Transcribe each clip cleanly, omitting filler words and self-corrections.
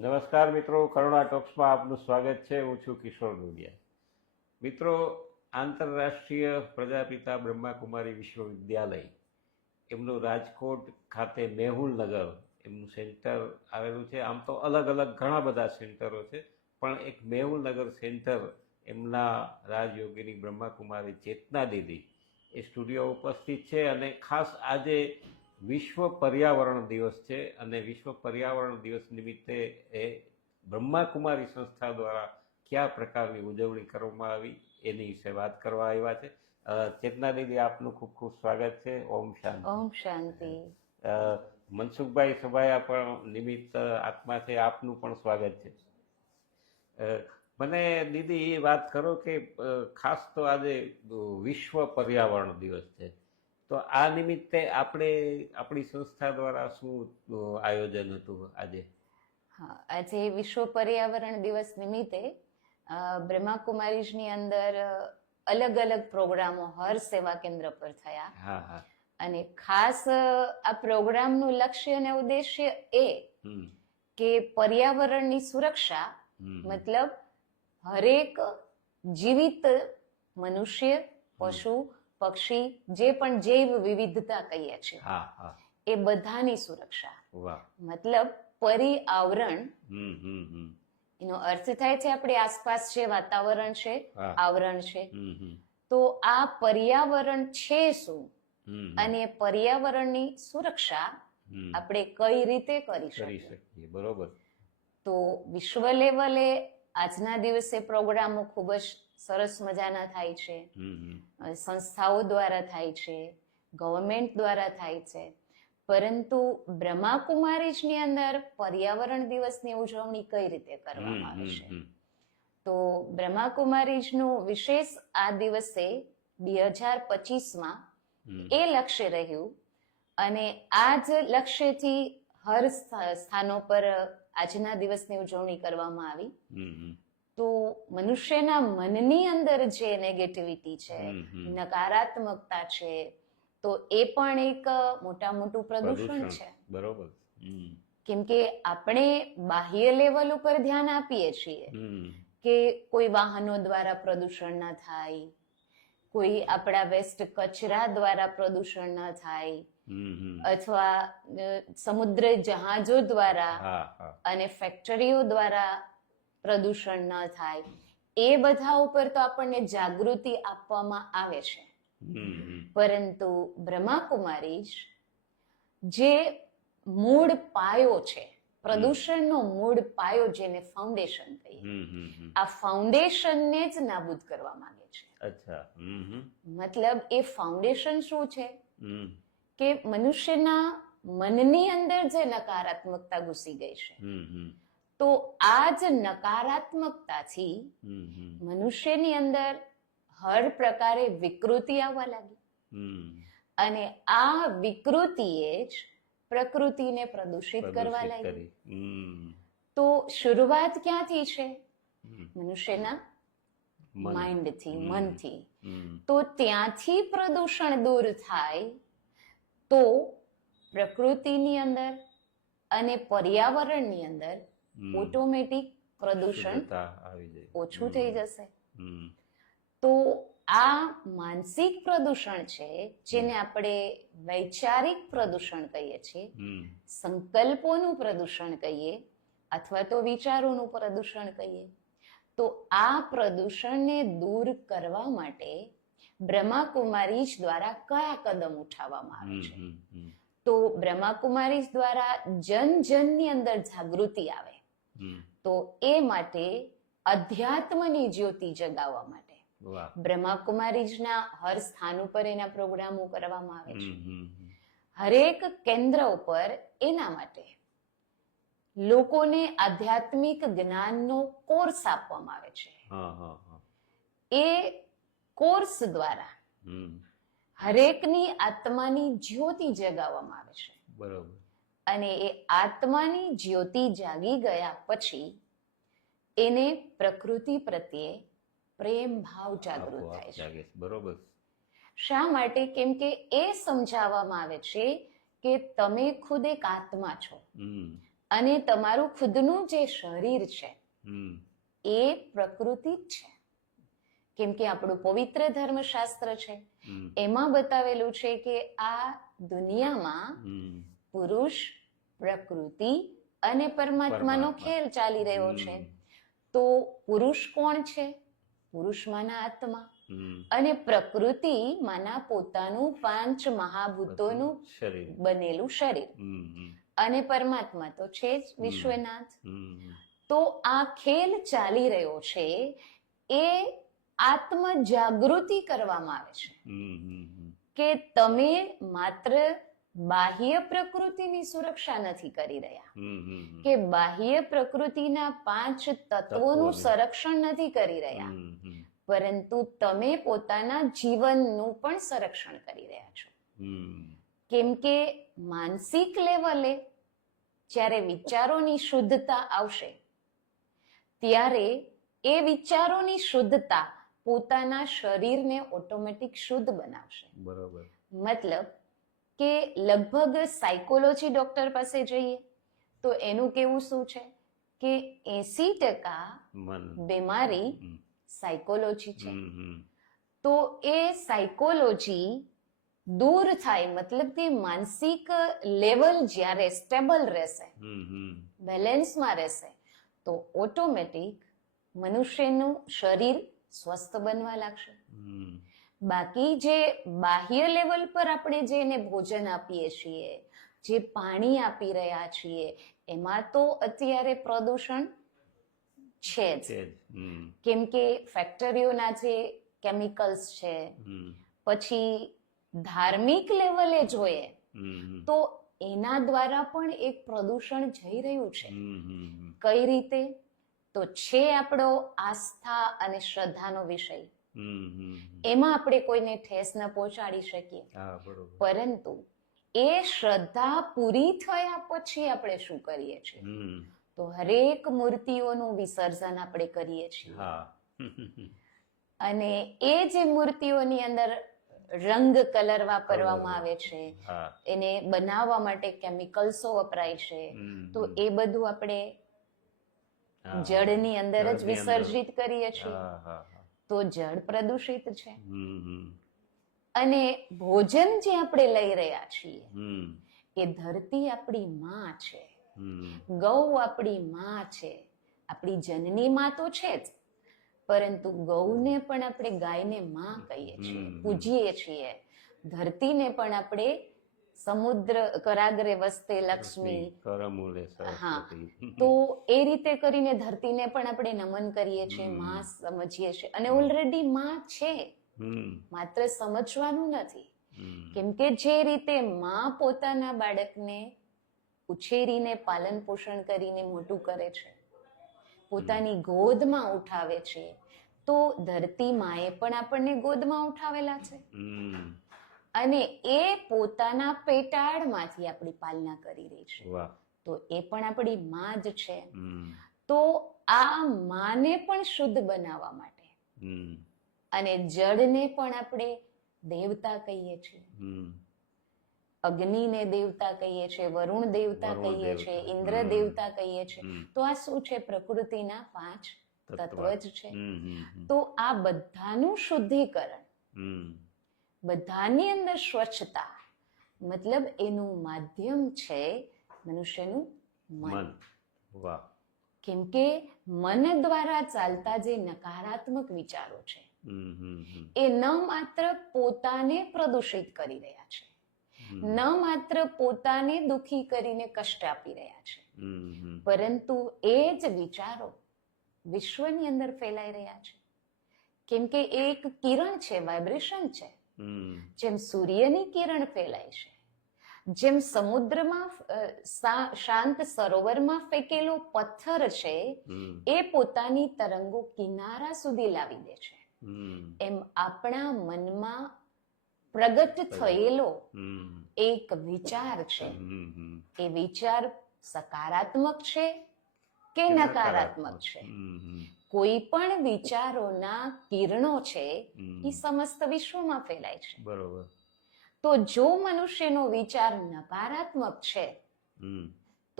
નમસ્કાર મિત્રો, કરુણા ટોક્સમાં આપનું સ્વાગત છે. હું છું કિશોર ડોડિયા. મિત્રો, આંતરરાષ્ટ્રીય પ્રજાપિતા બ્રહ્માકુમારી વિશ્વવિદ્યાલય એમનું રાજકોટ ખાતે મેહુલનગર એમનું સેન્ટર આવેલું છે. આમ તો અલગ અલગ ઘણા બધા સેન્ટરો છે, પણ એક મેહુલનગર સેન્ટર એમના રાજયોગીની બ્રહ્માકુમારી ચેતના દીદી એ સ્ટુડિયો ઉપસ્થિત છે. અને ખાસ આજે વિશ્વ પર્યાવરણ દિવસ છે અને વિશ્વ પર્યાવરણ દિવસ નિમિત્તે એ બ્રહ્માકુમારી સંસ્થા દ્વારા કયા પ્રકારની ઉજવણી કરવામાં આવી એની વિશે વાત કરવા આવ્યા છે. ચેતના દીદી, આપનું ખૂબ ખૂબ સ્વાગત છે. ઓમ શાંતિ. ઓમ શાંતિ. મનસુખભાઈ સભાયા પણ નિમિત્ત આત્મા છે, આપનું પણ સ્વાગત છે. મને દીદી એ વાત કરો કે ખાસ તો આજે વિશ્વ પર્યાવરણ દિવસ છે, તો આ નિમિત્તે આપણે આપણી સંસ્થા દ્વારા શું આયોજન હતું આજે? હા, આજે વિશ્વ પર્યાવરણ દિવસ નિમિત્તે બ્રહ્માકુમારીઝની અંદર અલગ અલગ પ્રોગ્રામો હર સેવા કેન્દ્ર પર થયા. હા હા. અને ખાસ આ પ્રોગ્રામનું લક્ષ્ય અને ઉદ્દેશ્ય એ કે પર્યાવરણની સુરક્ષા, મતલબ હરેક જીવિત મનુષ્ય, પશુ, પક્ષી, જે પણ જૈવ વિવિધતા કહીએ છીએ, એ બધાની સુરક્ષા. મતલબ પર્યાવરણ એનો અર્થ થાય છે આપણી આસપાસ જે વાતાવરણ છે, આવરણ છે. તો આ પર્યાવરણ છે શું અને પર્યાવરણની સુરક્ષા આપણે કઈ રીતે કરી શકીએ? બરોબર. તો વિશ્વ લેવલે આજના દિવસે પ્રોગ્રામો ખૂબ જ સરસ મજાના થાય છે. સંસ્થાઓ દ્વારા થાય છે, ગવર્મેન્ટ દ્વારા થાય છે. પરંતુ બ્રહ્માકુમારીઝની અંદર પર્યાવરણ દિવસની ઉજવણી કઈ રીતે કરવામાં આવે છે? તો બ્રહ્માકુમારીઝનું વિશેષ આ દિવસે 2025માં એ લક્ષ્ય રહ્યું, અને આ જ લક્ષ્યથી હર સ્થાનો પર આજના દિવસની ઉજવણી કરવામાં આવી. તો મનુષ્યના મનની અંદર જે નેગેટિવિટી છે, નકારાત્મકતા છે, તો એ પણ એક મોટું પ્રદૂષણ છે. બરોબર. કેમ કે આપણે બાહ્ય લેવલ ઉપર ધ્યાન આપીએ છીએ કે કોઈ વાહનો દ્વારા પ્રદૂષણ ના થાય, કોઈ આપણા વેસ્ટ કચરા દ્વારા પ્રદૂષણ ના થાય, અથવા સમુદ્ર જહાજો દ્વારા અને ફેક્ટરીઓ દ્વારા પ્રદૂષણ ન થાય. એ બધા ઉપર તો આપણને જાગૃતિ આપવામાં આવે છે. પરંતુ બ્રહ્માકુમારી જે મૂળ પાયો છે, પ્રદૂષણનો મૂળ પાયો, જેને ફાઉન્ડેશન કહીએ, આ ફાઉન્ડેશનને જ નાબૂદ કરવા માંગે છે. મતલબ એ ફાઉન્ડેશન શું છે કે મનુષ્યના મનની અંદર જે નકારાત્મકતા ઘૂસી ગઈ છે, તો આ જ નકારાત્મકતાથી મનુષ્યની અંદર હર પ્રકારે વિકૃતિ આવવા લાગી. અને આ વિકૃતિએ જ પ્રકૃતિને પ્રદૂષિત કરવા લાગી. તો શરૂઆત ક્યાંથી છે? મનુષ્યના માઇન્ડથી, મનથી. તો ત્યાંથી પ્રદૂષણ દૂર થાય તો પ્રકૃતિની અંદર અને પર્યાવરણની અંદર ઓટોમેટિક પ્રદૂષણ ઓછું થઈ જશે. તો આ માનસિક પ્રદૂષણ છે, જેને આપણે વૈચારિક પ્રદૂષણ કહીએ છીએ, સંકલ્પોનું પ્રદૂષણ કહીએ, અથવા તો વિચારોનું પ્રદૂષણ કહીએ. તો આ પ્રદૂષણને દૂર કરવા માટે બ્રહ્માકુમારીઝ દ્વારા કયા કદમ ઉઠાવવામાં આવે છે? તો બ્રહ્માકુમારીઝ દ્વારા જનની અંદર જાગૃતિ આવે. તો એ માટે અધ્યાત્મની જ્યોતિ જગાવવા માટે બ્રહ્માકુમારીઝના હર સ્થાન ઉપર એના પ્રોગ્રામો કરવામાં આવે છે. હરેક કેન્દ્ર ઉપર એના માટે લોકોને આધ્યાત્મિક જ્ઞાનનો કોર્સ આપવામાં આવે છે. એ કોર્સ દ્વારા હરેકની આત્માની જ્યોતિ જગાવવામાં આવે છે. બરોબર. અને એ આત્માની જ્યોતિ જાગી ગયા પછી એને પ્રકૃતિ પ્રત્યે પ્રેમ ભાવ જાગૃત થાય છે. બરોબર. શા માટે? કેમ કે એ સમજાવવામાં આવે છે કે તમે ખુદ એક આત્મા છો. અને તમારું ખુદનું જે શરીર છે હમ એ પ્રકૃતિ જ છે. કેમ કે આપણું પવિત્ર ધર્મશાસ્ત્ર છે હમ એમાં બતાવેલું છે કે આ દુનિયામાં હમ પુરુષ, પ્રકૃતિ અને પરમાત્માનો પરમાત્મા. ખેલ ચાલી રહ્યો છે. હમ તો પુરુષ કોણ છે? પુરુષમાંના આત્મા. હમ અને પ્રકૃતિ માના પોતાનું 5 મહાભૂતોનું શરીર. બનેલું શરીર. હમ હમ અને પરમાત્મા તો છે જ વિશ્વનાથ. હમ તો આ ખેલ ચાલી રહ્યો છે એ આત્મ જાગૃતિ કરવામાં આવે છે હમ હમ કે તમે માત્ર બાહ્ય પ્રકૃતિની સુરક્ષા નથી કરી રહ્યા, હમ કે બાહ્ય પ્રકૃતિના 5 તત્વોનું તત્વોનું. સંરક્ષણ નથી કરી રહ્યા, પરંતુ તમે પોતાના જીવનનું પણ સંરક્ષણ કરી રહ્યા છો. કેમ કે માનસિક લેવલે જ્યારે વિચારોની શુદ્ધતા આવશે ત્યારે એ વિચારોની શુદ્ધતા પોતાના શરીરને ઓટોમેટિક શુદ્ધ બનાવશે. બરોબર. મતલબ કે લગભગ સાયકોલોજી ડોક્ટર પાસે જઈએ તો એનું કેવું શું છે કે 80% મન. બીમારી હમ સાયકોલોજી છે. હમ તો એ સાયકોલોજી દૂર થાય, મતલબ કે માનસિક લેવલ જ્યારે સ્ટેબલ રહેશે, હમ બેલેન્સમાં રહેશે, તો ઓટોમેટિક મનુષ્યનું શરીર સ્વસ્થ બનવા લાગશે. હમ બાકી જે બાહ્ય લેવલ પર આપણે જેને ભોજન આપીએ છીએ, જે પાણી આપી રહ્યા છીએ, એમાં તો અત્યારે પ્રદૂષણ છે જ. છે જ. કેમ કે ફેક્ટરીઓના જે કેમિકલ્સ છે, પછી ધાર્મિક લેવલે જોઈએ તો એના દ્વારા પણ એક પ્રદૂષણ જઈ રહ્યું છે. કઈ રીતે? તો છે આપણો આસ્થા અને શ્રદ્ધાનો વિષય. એમાં આપણે કોઈને ઠેસ ન પહોંચાડી શકીએ, હા બરોબર. પરંતુ એ શ્રદ્ધા પૂરી થયા પછી આપણે શું કરીએ છીએ? તો હરેક મૂર્તિઓનું વિસર્જન આપણે કરીએ છીએ. હા. અને એ જે મૂર્તિઓની અંદર રંગ કલર વાપરવામાં આવે છે, હા. એને બનાવવા માટે કેમિકલ્સો વપરાય છે, તો એ બધું આપણે હા. જળની અંદર જ જળની અંદર. વિસર્જિત કરીએ છીએ. હા હા હા. તો જળ પ્રદૂષિત છે. હમ અને ભોજન જે આપણે લઈ રહ્યા છીએ હમ એ ધરતી આપણી માં છે, હમ ગૌ આપણી માં છે, આપણી જનની માં તો છે જ, પરંતુ ગૌને પણ આપણે ગાયને માં કહીએ છીએ, પૂજીએ છીએ. ધરતીને પણ આપણે સમુદ્ર કરાગ્રે વસતે લક્ષ્મી, કરમૂલે હા, સરસ્વતી. તો એ રીતે કરીને ધરતીને પણ આપણે નમન કરીએ છીએ, માં સમજીએ છીએ. અને ઓલરેડી માં છે, માત્ર સમજવાનું નથી. કેમ કે જે રીતે માં પોતાના બાળકને ઉછેરીને પાલન પોષણ કરીને મોટું કરે છે, પોતાની ગોદમાં ઉઠાવે છે, તો ધરતી માએ પણ આપણને ગોદમાં ઉઠાવેલા છે અને એ પોતાના પેટાળમાંથી આપણી પાલના કરી રહી છે. વાહ. તો એ પણ આપણી માં જ છે. તો આ માને પણ શુદ્ધ બનાવવા માટે અને જળને પણ આપણે દેવતા કહીએ છીએ, અગ્નિને દેવતા કહીએ છીએ, વરુણ દેવતા વરુણ કહીએ દેવતા. છીએ, ઇન્દ્ર દેવતા કહીએ છીએ. તો આ શું છે? પ્રકૃતિના 5 તત્વ જ છે. તો આ બધાનું શુદ્ધિકરણ, બધાની અંદર સ્વચ્છતા, મતલબ એનું માધ્યમ છે મનુષ્યનું મન. મન. વાહ. કેમ કે મન દ્વારા ચાલતા જે નકારાત્મક વિચારો છે એ ન માત્ર પોતાને પ્રદૂષિત કરી રહ્યા છે, ન માત્ર પોતાને દુખી કરીને કષ્ટ આપી રહ્યા છે, પરંતુ એ જ વિચારો વિશ્વની અંદર ફેલાઈ રહ્યા છે. કેમ કે એ એક કિરણ છે, વાઇબ્રેશન છે. જેમ સૂર્યની કિરણ ફેલાય છે, જેમ સમુદ્રમાં શાંત સરોવરમાં ફેંકેલો પથ્થર છે એ પોતાની તરંગો કિનારા સુધી લાવી દે છે, એમ આપણા મનમાં પ્રગટ થયેલો એક વિચાર છે, એ વિચાર સકારાત્મક છે કે નકારાત્મક છે, કોઈ પણ વિચારોના કિરણો છે એ સમસ્ત વિશ્વમાં ફેલાય છે. બરોબર. તો જો મનુષ્યનો વિચાર નકારાત્મક છે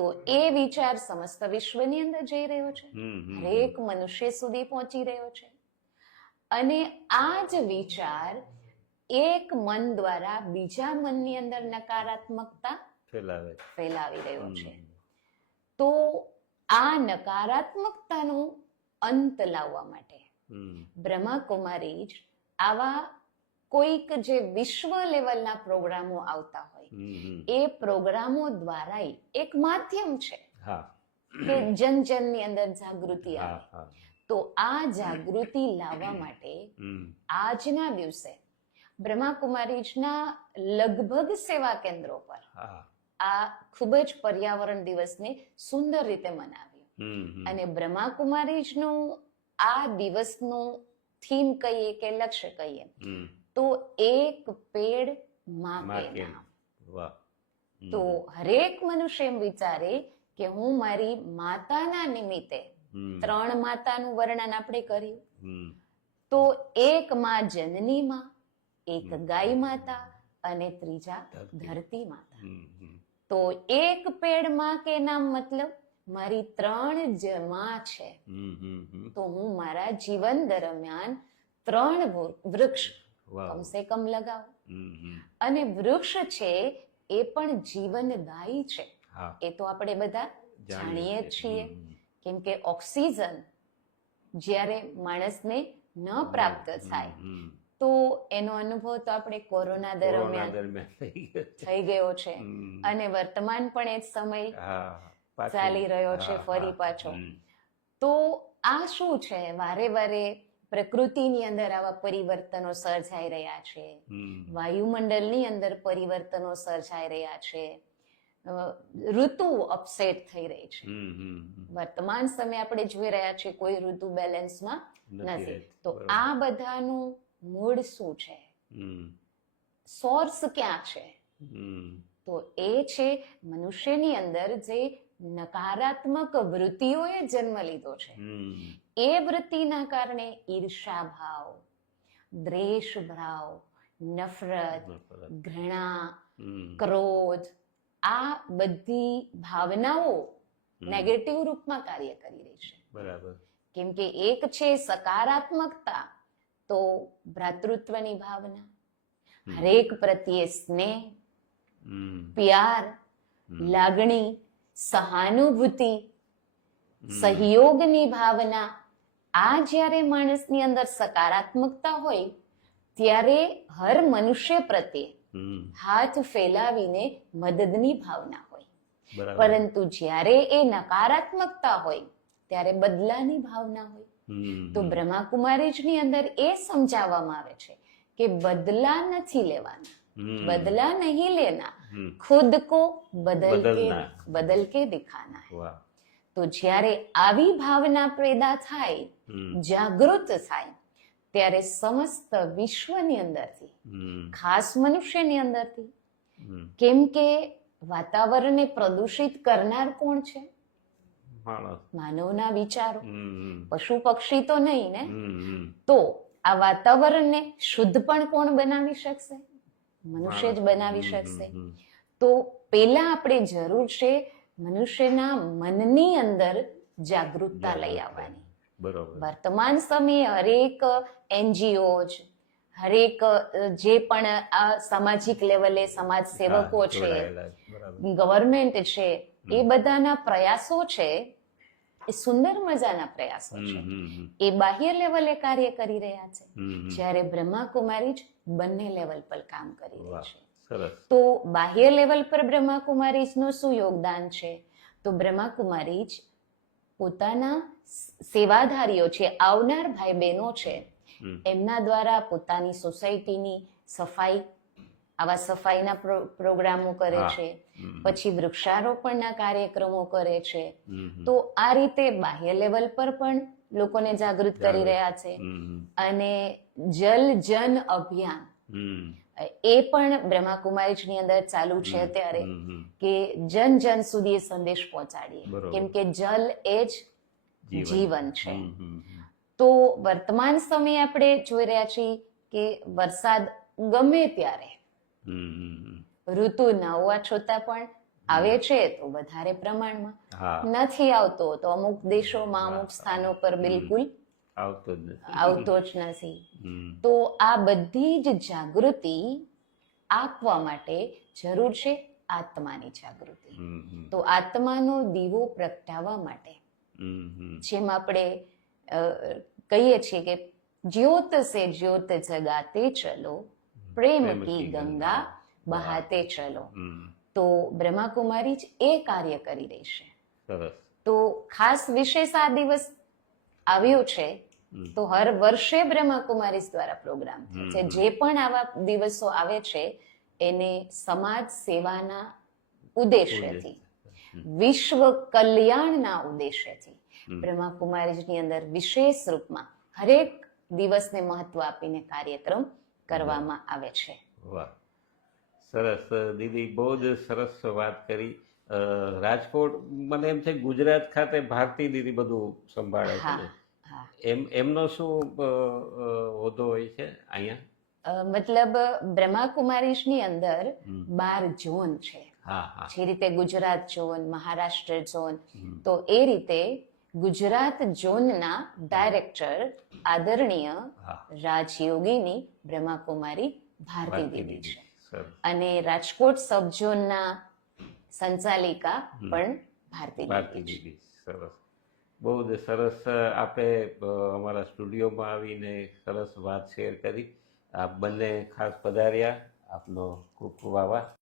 તો એ વિચાર સમસ્ત વિશ્વની અંદર જઈ રહ્યો છે, હરેક મનુષ્ય સુધી પહોંચી રહ્યો છે. અને આ જ વિચાર એક મન દ્વારા બીજા મનની અંદર નકારાત્મકતા ફેલાવી રહ્યો છે. તો આ નકારાત્મકતાનો અંત લાવવા માટે બ્રહ્માકુમારી જ આવા કોઈક જે વિશ્વ લેવલના પ્રોગ્રામો આવતા હોય એ પ્રોગ્રામો દ્વારા એક માધ્યમ છે કે જન જનની અંદર જાગૃતિ આવે. તો આ જાગૃતિ લાવવા માટે આજના દિવસે બ્રહ્માકુમારીજના લગભગ સેવા કેન્દ્રો પર આ ખૂબ જ પર્યાવરણ દિવસને સુંદર રીતે મનાવ્યું. અને બ્રહ્માકુમારીજનું આ દિવસનું થીમ કહીએ કે લક્ષ્ય કહીએ તો એક પેડ માં કે નામ. તો હરેક મનુષ્ય એમ વિચારે કે હું મારી માતાના નિમિત્તે 3 માતાનું વર્ણન આપણે કર્યું. તો એક માં જનની માં, એક ગાય માતા અને ત્રીજા ધરતી માતા. તો એક પેડ માં કે નામ મતલબ મારી 3 જ માં છે. તો હું મારા જીવન દરમિયાન 3 વૃક્ષ કમસે કમ લગાવું. અને વૃક્ષ છે એ પણ જીવનદાયી છે, એ તો આપણે બધા જાણીએ જ છીએ. કેમ કે ઓક્સિજન જ્યારે માણસને ન પ્રાપ્ત થાય તો એનો અનુભવ તો આપણે કોરોના દરમિયાન થઈ ગયો છે. અને વર્તમાન પણ એ જ સમય ચાલી રહ્યો છે ફરી પાછો. તો આ શું છે, વારે વારે પ્રકૃતિની અંદર આવા પરિવર્તનો સર્જાઈ રહ્યા છે, વાયુમંડળની અંદર પરિવર્તનો સર્જાઈ રહ્યા છે, ઋતુ અપસેટ થઈ રહી છે. વર્તમાન સમય આપણે જોઈ રહ્યા છીએ કોઈ ઋતુ બેલેન્સમાં નથી. તો આ બધાનું મૂળ શું છે, સોર્સ ક્યાં છે? તો એ છે મનુષ્યની અંદર જે નકારાત્મક વૃત્તિઓએ જન્મ લીધો છે. એ વૃત્તિના કારણે ઈર્ષા ભાવ, દ્વેષ ભાવ, નફરત, ઘૃણા, ક્રોધ, આ બધી ભાવનાઓ નેગેટિવ રૂપમાં કાર્ય કરી રહી છે. બરાબર. કેમ કે એક છે સકારાત્મકતા, તો ભ્રાતૃત્વની ભાવના, હરેક પ્રત્યે સ્નેહ, પ્યાર, લાગણી, સહાનુભૂતિ, સહયોગની ભાવના. આ જ્યારે માણસની અંદર સકારાત્મકતા હોય ત્યારે હર મનુષ્ય પ્રત્યે હાથ ફેલાવીને મદદની ભાવના હોય. પરંતુ જ્યારે એ નકારાત્મકતા હોય ત્યારે બદલાની ભાવના હોય. તો બ્રહ્માકુમારીજની અંદર એ સમજાવવામાં આવે છે કે બદલા નથી લેવાના, બદલા નહીં લેના, ખુદ કો બદલ કે દિખાના હૈ. તો જ્યારે આવી ભાવના પેદા થાય, જાગૃત થાય, ત્યારે સમસ્ત વિશ્વની અંદરથી, ખાસ મનુષ્યની અંદરથી, કેમ કે વાતાવરણને પ્રદૂષિત કરનાર કોણ છે? માનવના વિચારો. પશુ પક્ષી તો નહીં ને. તો આ વાતાવરણને શુદ્ધ પણ કોણ બનાવી શકશે? મનુષ્ય જ બનાવી શકશે. તો પેલા આપણે જરૂર છે મનુષ્યના મનની અંદર જાગૃતતા લઈ આવવાની. વર્તમાન સમયે હરેક NGO, હરેક જે પણ આ સામાજિક લેવલે સમાજ સેવકો છે, ગવર્મેન્ટ છે, એ બધાના પ્રયાસો છે એ સુંદર મજાના પ્રયાસો છે. એ બાહ્ય લેવલે કાર્ય કરી રહ્યા છે, જ્યારે બ્રહ્માકુમારી જ બંને લેવલ પર કામ કરી રહી છે. તો બાહ્ય લેવલ પર બ્રહ્માકુમારીજનું શું યોગદાન છે? તો બ્રહ્માકુમારી જ પોતાના સેવાધારીઓ છે, આવનાર ભાઈ બહેનો છે, એમના દ્વારા પોતાની સોસાયટીની સફાઈ, આવા સફાઈના પ્રોગ્રામો કરે છે, પછી વૃક્ષારોપણના કાર્યક્રમો કરે છે. તો આ રીતે બાહ્ય લેવલ પર પણ લોકોને જાગૃત કરી રહ્યા છે. અને જલ જન અભિયાન એ પણ બ્રહ્માકુમારીજની અંદર ચાલુ છે અત્યારે, કે જન જન સુધી એ સંદેશ પહોંચાડીએ. કેમ કે જલ એ જ જીવન છે. તો વર્તમાન સમયે આપણે જોઈ રહ્યા છીએ કે વરસાદ ગમે ત્યારે, ઋતુ ન હોવા છતાં પણ આવે છે તો વધારે પ્રમાણમાં, હા નથી આવતો તો અમુક દેશોમાં અમુક સ્થાનો પર બિલકુલ આવતો જ નથી. આવતો જ નથી. હમ, તો આ બધી જ જાગૃતિ આપવા માટે જરૂર છે આત્માની જાગૃતિ. હમ, હમ, તો આત્માનો દીવો પ્રગટાવવા માટે હમ, હમ. જેમ આપણે કહીએ છીએ કે જ્યોત સે જ્યોત જગાતે ચલો, પ્રેમ કી ગંગા બહાતે ચલો. હમ, તો બ્રહ્માકુમારી જ એ કાર્ય કરી રહી છે. સરસ. તો ખાસ વિશેષ આ દિવસ આવ્યો છે. તો હર વર્ષે બ્રહ્માકુમારી દ્વારા પ્રોગ્રામ થાય છે. જે પણ આવા દિવસો આવે છે એને સમાજ સેવાના ઉદ્દેશ્યથી, વિશ્વ કલ્યાણના ઉદ્દેશ્યથી બ્રહ્માકુમારીની અંદર વિશેષ રૂપમાં હરેક દિવસને મહત્વ આપીને કાર્યક્રમ કરવામાં આવે છે. વાહ, સરસ દીદી, બહુ જ સરસ વાત કરી. રાજકોટ મને એમ છે ગુજરાત ખાતે ભારતી દીદી બધું સંભાળે છે ને, હા. એમનો શું હોદ્દો હોય છે અહીંયા? મતલબ બ્રહ્માકુમારીની અંદર 12 ઝોન છે. હા હા. જે રીતે ગુજરાત ઝોન, મહારાષ્ટ્ર ઝોન, તો એ રીતે ગુજરાત ઝોનના ડાયરેક્ટર આદરણીય રાજયોગીની બ્રહ્માકુમારી ભારતી દીદી છે. સરસ. અને રાજકોટ સબ ઝોનના સંચાલિકા પણ ભારતી ભારતી દીદી છે. દીદી, સરસ. બહુ જ સરસ. આપે અમારા સ્ટુડિયોમાં આવીને સરસ વાત શેર કરી. આપ બંને ખાસ પધાર્યા. આપનો ખૂબ ખૂબ આભાર.